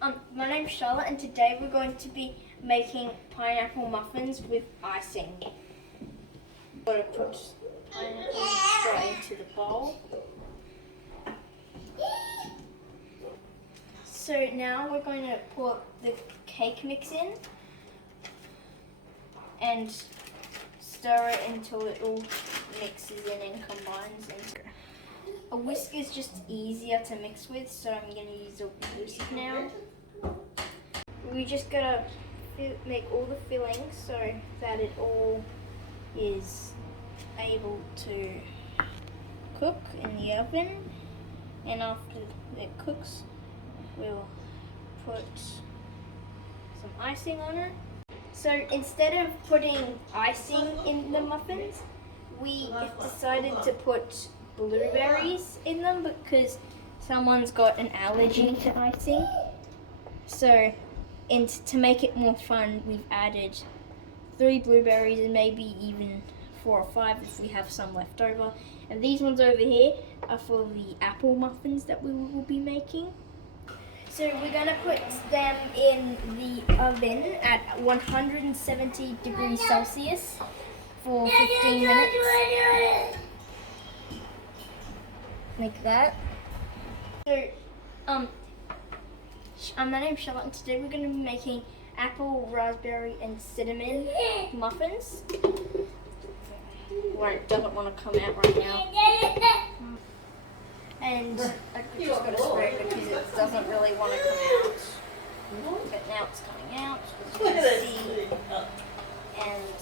My name's Charlotte, and today we're going to be making pineapple muffins with icing. I'm going to put pineapple straight into the bowl. So now we're going to put the cake mix in and stir it until it all mixes in and combines. A whisk is just easier to mix with, so I'm going to use a whisk now. We just gotta make all the fillings so that it all is able to cook in the oven, and after it cooks we'll put some icing on it. So instead of putting icing in the muffins, we decided to put blueberries in them because someone's got an allergy to icing. So, and to make it more fun, we've added 3 blueberries and maybe even 4 or 5 if we have some left over. And these ones over here are for the apple muffins that we will be making. So we're going to put them in the oven at 170 degrees Celsius for 15 minutes. Like that. So, my name's Charlotte, and today we're going to be making apple, raspberry, and cinnamon muffins. Well, it doesn't want to come out right now. And I just got to spray it because it doesn't really want to come out. But now it's coming out, as you can see. And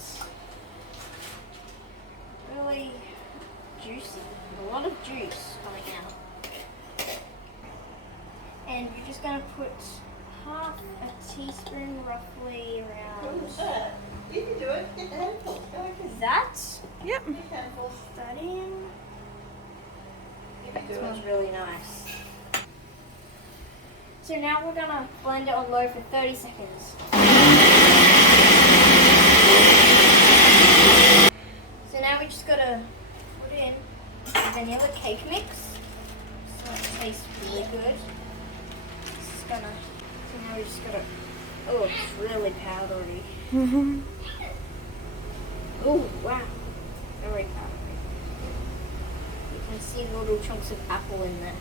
really juicy. A lot of juice coming out. And you're just going to put half a teaspoon roughly around. You can do it. Get the handfuls. That? Yep. Handfuls. That in. It smells really nice. So now we're going to blend it on low for 30 seconds. So now we just got to put in vanilla cake mix. So it tastes really good. So now we just gotta, oh, it's really powdery. Oh, wow, very powdery. You can see little chunks of apple in there.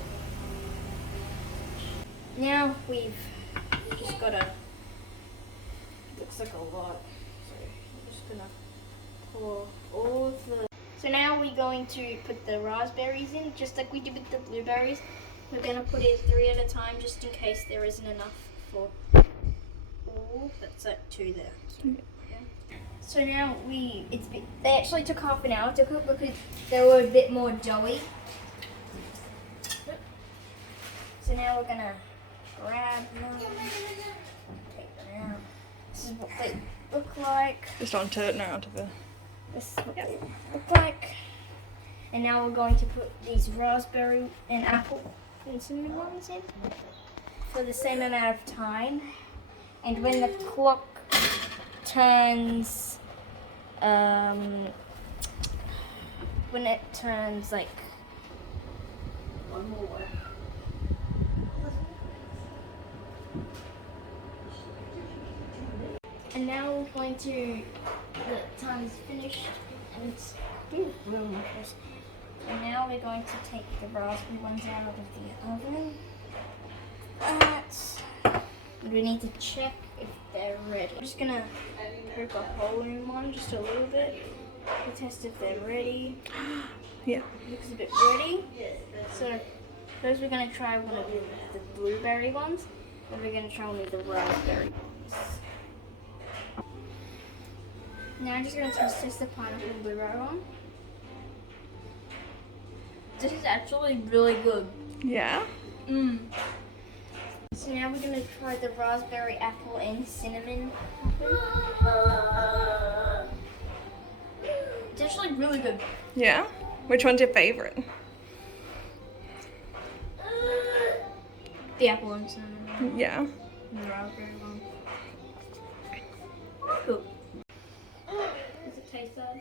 Now we've just gotta, looks like a lot, so I'm just gonna pour all of the, so now we're going to put the raspberries in, just like we did with the blueberries. We're going to put it 3 at a time just in case there isn't enough for all. That's like 2 there. So, yeah. So now they actually took half an hour to cook because they were a bit more doughy. So now we're going to grab them, take them out. This is what they look like. Just onto it, no, onto the... This is what they look like. And now we're going to put these raspberry and apple and cinnamon ones in for the same amount of time. And when the clock turns, when it turns like one more. And now we're going to, the time is finished and it's really nice. And now we're going to take the raspberry ones out of the oven. We need to check if they're ready. I'm just gonna poke a hole in one just a little bit to test if they're ready. Yeah. Looks a bit ready. So first we're gonna try one of the blueberry ones, then we're gonna try one of the raspberry ones. Now I'm just gonna test the pineapple and blueberry one. This is actually really good. Yeah? So now we're going to try the raspberry, apple, and cinnamon. It's actually really good. Yeah? Which one's your favourite? The apple and cinnamon. Yeah. And the raspberry one. Cool. Does it taste bad?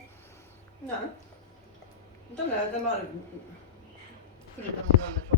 No. I don't know, they might have put it on the